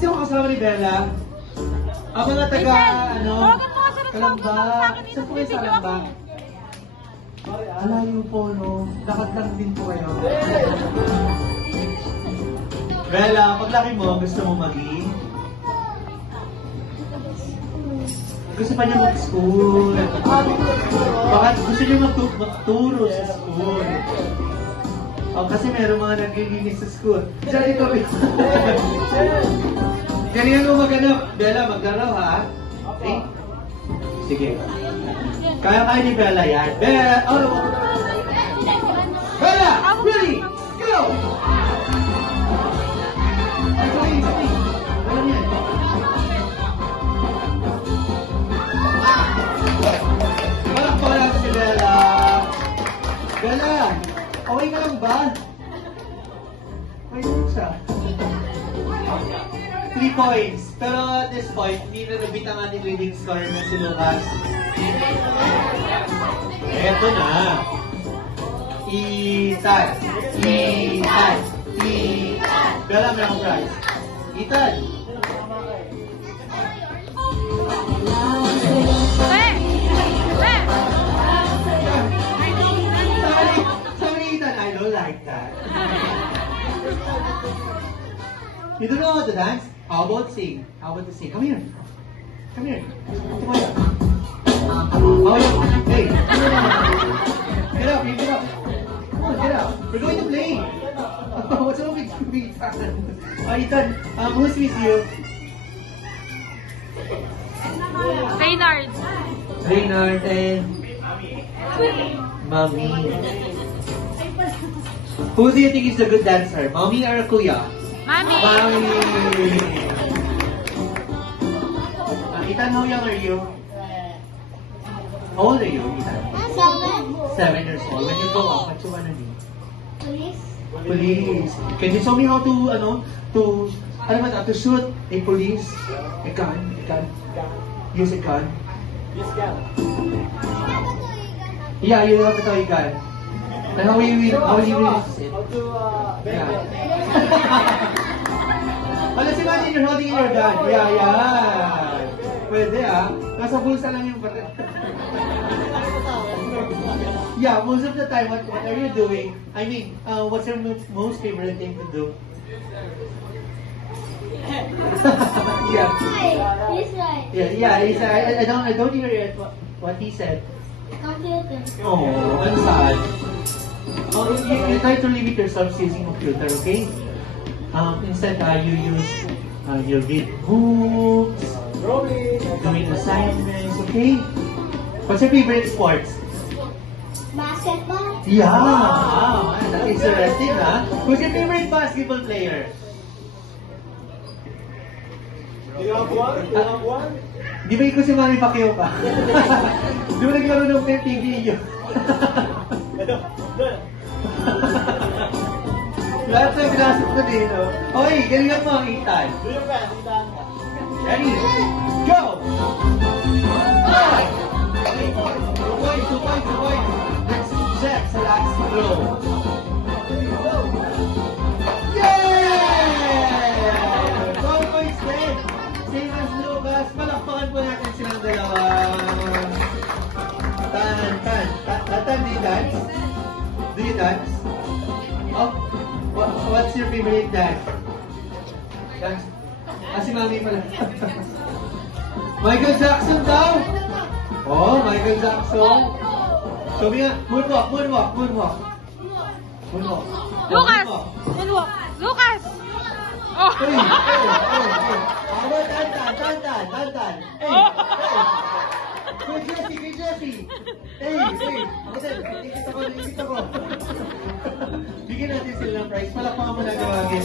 kasi ako kasama ni Bella. Ang mga taga, ano, Kalamba. Saan po kayo sa Kalamba? Alayo po, no? Lakad lang din po kayo. Bella, paglaki mo, gusto mo maging? Gusto pa niya mag-school. Baka gusto niya magturo sa school. Oh, kasi meron mga naglilinis sa school. Diyan ito. Ganyan mo maghanap. Bella, maglaro ha? Okay? Sige. Kaya ni Bella yan. Bella! Oh! Bella! Ready! Go! Sige. Alam yan. Malakpak lang si Bella. Bella! Okay ka lang ba? May siya. 3 points. Pero at this point, hindi na nabit ang ating leading scorer na si Lucas. Eto na. Ethan. Ethan. Ethan. Bella, may akong prize. Ethan. Sabi ni Ethan, I don't like that. You don't know how to dance? How about sing? How about to sing? Come here. Come here. Come here. Oh, yeah. Hey. Get up. You get up. Come on, get up. We're going to play. What's wrong with you, Ethan? Ethan, who's with you? Reynard. Reynard and Mommy. Who do you think is a good dancer? Mommy or Kuya? Mommy. Mommy. Ethan, how young are you? How old are you, Ethan? 7 years old. When you grow up, what you wanna be? Police. Can you show me how to, to shoot a police? A gun. Use a gun. Yeah, you have to tell a gun. And how will you use it? Yeah. Let's imagine you're holding your gun. Yeah. Pwede nasa bulsa lang yung baril. Yeah, most of the time, what are you doing? I mean, what's your most favorite thing to do? Yeah. He's right. Yeah, he's right. I don't hear it, what he said. Computer. Oh, I'm sad. Oh, you try to limit yourself using computer, okay? Instead, you use your read books, doing assignments, okay? What's your favorite sports? Basketball. Yeah! Wow, that's interesting, huh? Who's your favorite basketball player? You have one? Di ba ikaw si Manny Pacquiao pa? Di ba naglaro ng TV yun? Lahat ng ginasap ko din, no? Okay, galingan mo ang Ethan. Do your best, Ethan. Ready? Go! Five! Two points. Let's check sa last throw. Yay! 12 points din. Same as Lucas. Palakpakan po natin silang dalawa. Tan, do you dance? Do you dance? Oh, what's your favorite dance? Dance? Si Mami pala. Michael Jackson daw! Oh, Michael Jackson. Show me nga. Moonwalk. Lucas. Lucas. Oh. Hey. Tantan. Hey. Kay Jeffy. Hey. Ikita ko. Bigyan natin sila ng prize. Palakpakan mo na gawagin.